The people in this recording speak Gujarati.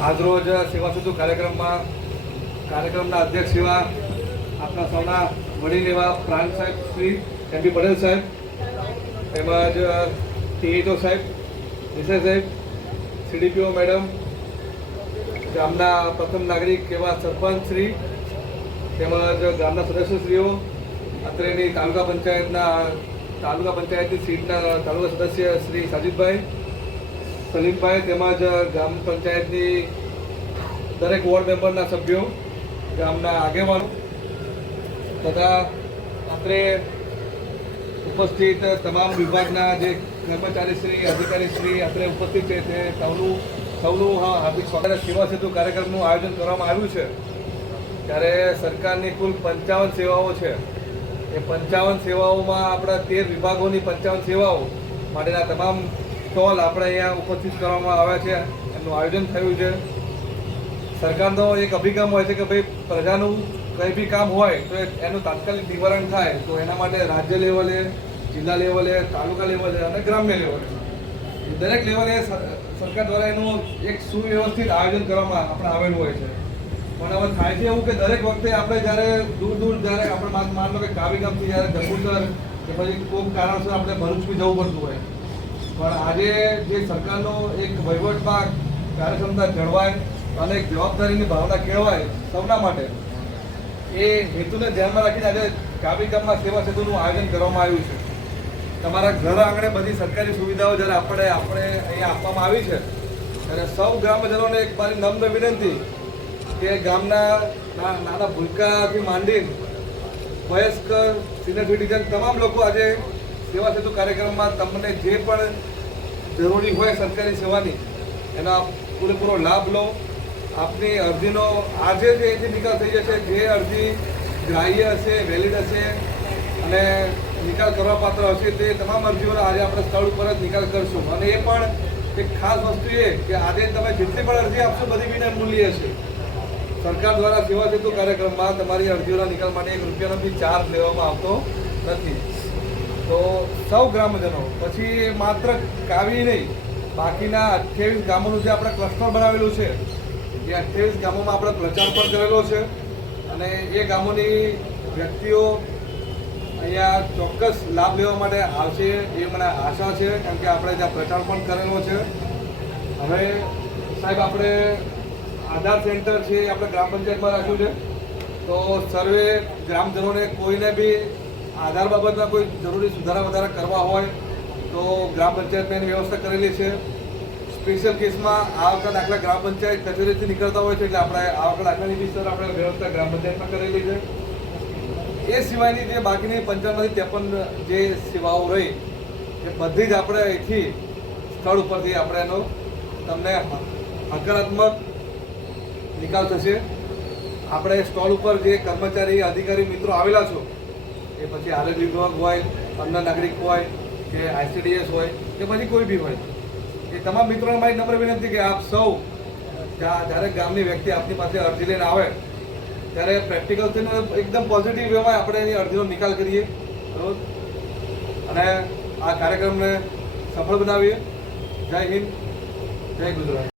આજરોજ સેવા સેતુ કાર્યક્રમમાં કાર્યક્રમના અધ્યક્ષ સેવા આપણા સૌના વડીલ એવા પ્રાંત સાહેબ શ્રી એમ બી પટેલ સાહેબ, તેમજ ટીએચઓ સાહેબ વિષય સાહેબ, સીડીપીઓ મેડમ, ગામના પ્રથમ નાગરિક એવા સરપંચ શ્રી, તેમજ ગામના સદસ્યશ્રીઓ, અત્રેની તાલુકા પંચાયતના, તાલુકા પંચાયતની સીટના તાલુકા સદસ્ય શ્રી સાજીદભાઈ સલીમભાઈ તેમજ ગ્રામ પંચાયતની દરેક વોર્ડ મેમ્બરના સભ્યો, ગામના આગેવાનો તથા અત્રે ઉપસ્થિત તમામ વિભાગના જે કર્મચારીશ્રી અધિકારીશ્રી અત્રે ઉપસ્થિત છે તે સૌનું સૌનું, હા, હાર્દિક સ્વાગત સેવા સેતુ કાર્યક્રમનું આયોજન કરવામાં આવ્યું છે. ત્યારે સરકારની કુલ પંચાવન સેવાઓ છે. એ પંચાવન સેવાઓમાં આપણા તેર વિભાગોની પંચાવન સેવાઓ માટેના તમામ સ્ટોલ આપણે અહીંયા ઉપસ્થિત કરવામાં આવ્યા છે. એમનું આયોજન થયું છે. સરકારનો એક અભિગમ હોય છે કે ભાઈ, પ્રજાનું કંઈ બી કામ હોય, તો એનું તાત્કાલિક નિવારણ થાય, તો એના માટે રાજ્ય લેવલે, જિલ્લા લેવલે, તાલુકા લેવલે અને ગ્રામ્ય લેવલે. દરેક લેવલે સરકાર દ્વારા એનું એક સુવ્યવસ્થિત આયોજન કરવામાં આપણે આવેલું હોય છે. પણ હવે થાય છે એવું કે દરેક વખતે આપણે જ્યારે દૂર દૂર જ્યારે આપણે માન લો કે કાવી ગામથી જ્યારે જંબુસર કે પછી કોઈક કારણસર આપણે ભરૂચ બી જવું પડતું હોય પણ આજે જે સરકારનો એક વહીવટમાં કાર્યક્ષમતા જળવાય અને એક જવાબદારીની ભાવના કેળવાય સૌના માટે, એ હેતુને ધ્યાનમાં રાખીને આજે કાવી ગામમાં સેવા સેતુનું આયોજન કરવામાં આવ્યું છે. તમારા ઘર આંગણે બધી સરકારી સુવિધાઓ જ્યારે આપણે આપણે અહીંયા આપવામાં આવી છે, ત્યારે સૌ ગ્રામજનોને એક મારી નમ્ર વિનંતી કે ગામના નાના ભૂલકાથી માંડી વયસ્કર સિનિયર સિટીઝન તમામ લોકો આજે સેવા સેતુ કાર્યક્રમમાં તમને જે પણ જરૂરી હોય સરકારી સેવાની, એનો પૂરેપૂરો લાભ લો. આપની અરજીનો આજે જ એથી નિકાલ થઈ જશે, જે અરજી ગ્રાહ્ય હશે, વેલિડ હશે અને નિકાલ કરવા પાત્ર હશે, તે તમામ અરજીઓનો આજે આપણે સ્થળ ઉપર જ નિકાલ કરશું. અને એ પણ એક ખાસ વસ્તુ એ કે આજે તમે જેટલી પણ અરજી આપશો, બધી વિનામૂલ્ય હશે. સરકાર દ્વારા સેવા સેતુ કાર્યક્રમમાં તમારી અરજીઓના નિકાલ માટે એક રૂપિયાનો બી ચાર્જ લેવામાં આવતો નથી. તો સૌ ગ્રામજનો, પછી માત્ર કાવી નહીં, બાકીના અઠ્યાવીસ ગામોનું જે આપણે ક્લસ્ટર બનાવેલું છે, એ અઠ્યાવીસ ગામોમાં આપણે પ્રચાર પણ કરેલો છે અને એ ગામોની વ્યક્તિઓ અહીંયા ચોક્કસ લાભ લેવા માટે આવશે એ મને આશા છે કારણ કે આપણે ત્યાં પ્રચાર પણ કરેલો છે. હવે સાહેબ, આપણે આધાર સેન્ટર છે એ આપણે ગ્રામ પંચાયતમાં રાખ્યું છે. તો સર્વે ગ્રામજનોને કોઈને બી આધાર બાબતમાં કોઈ જરૂરી સુધારા વધારા કરવા હોય તો ગ્રામ પંચાયતમાં એની વ્યવસ્થા કરેલી છે. સ્પેશિયલ કેસમાં આ વખત દાખલા ગ્રામ પંચાયત કચેરીથી નીકળતા હોય છે એટલે આપણે આ વખત બી સર આપણે વ્યવસ્થા ગ્રામ પંચાયતમાં કરેલી છે. એ સિવાયની જે બાકીની પંચાયતમાંથી ત્રેપન જે સેવાઓ રહી, એ બધી જ આપણે અહીંથી સ્થળ ઉપરથી આપણે એનો તમને હકારાત્મક નિકાલ થશે. આપણે સ્ટોલ ઉપર જે કર્મચારી, અધિકારી, મિત્રો આવેલા છો એ પછી આરોગ્ય વિભાગ હોય, અન્ન નાગરિક હોય, કે આઈસીડીએસ હોય, કે પછી કોઈ બી હોય. એ તમામ મિત્રોને મારી નમ્ર વિનંતી કે આપ સૌ જ્યાં- જ્યારે ગામની વ્યક્તિ આપની પાસે અરજી લઈને આવે, ત્યારે પ્રેક્ટિકલ થઈને એકદમ પોઝિટિવ વેમાં આપણે એની અરજીનો નિકાલ કરીએ. બરોબર? અને આ કાર્યક્રમને સફળ બનાવીએ. જય હિન્દ, જય ગુજરાત.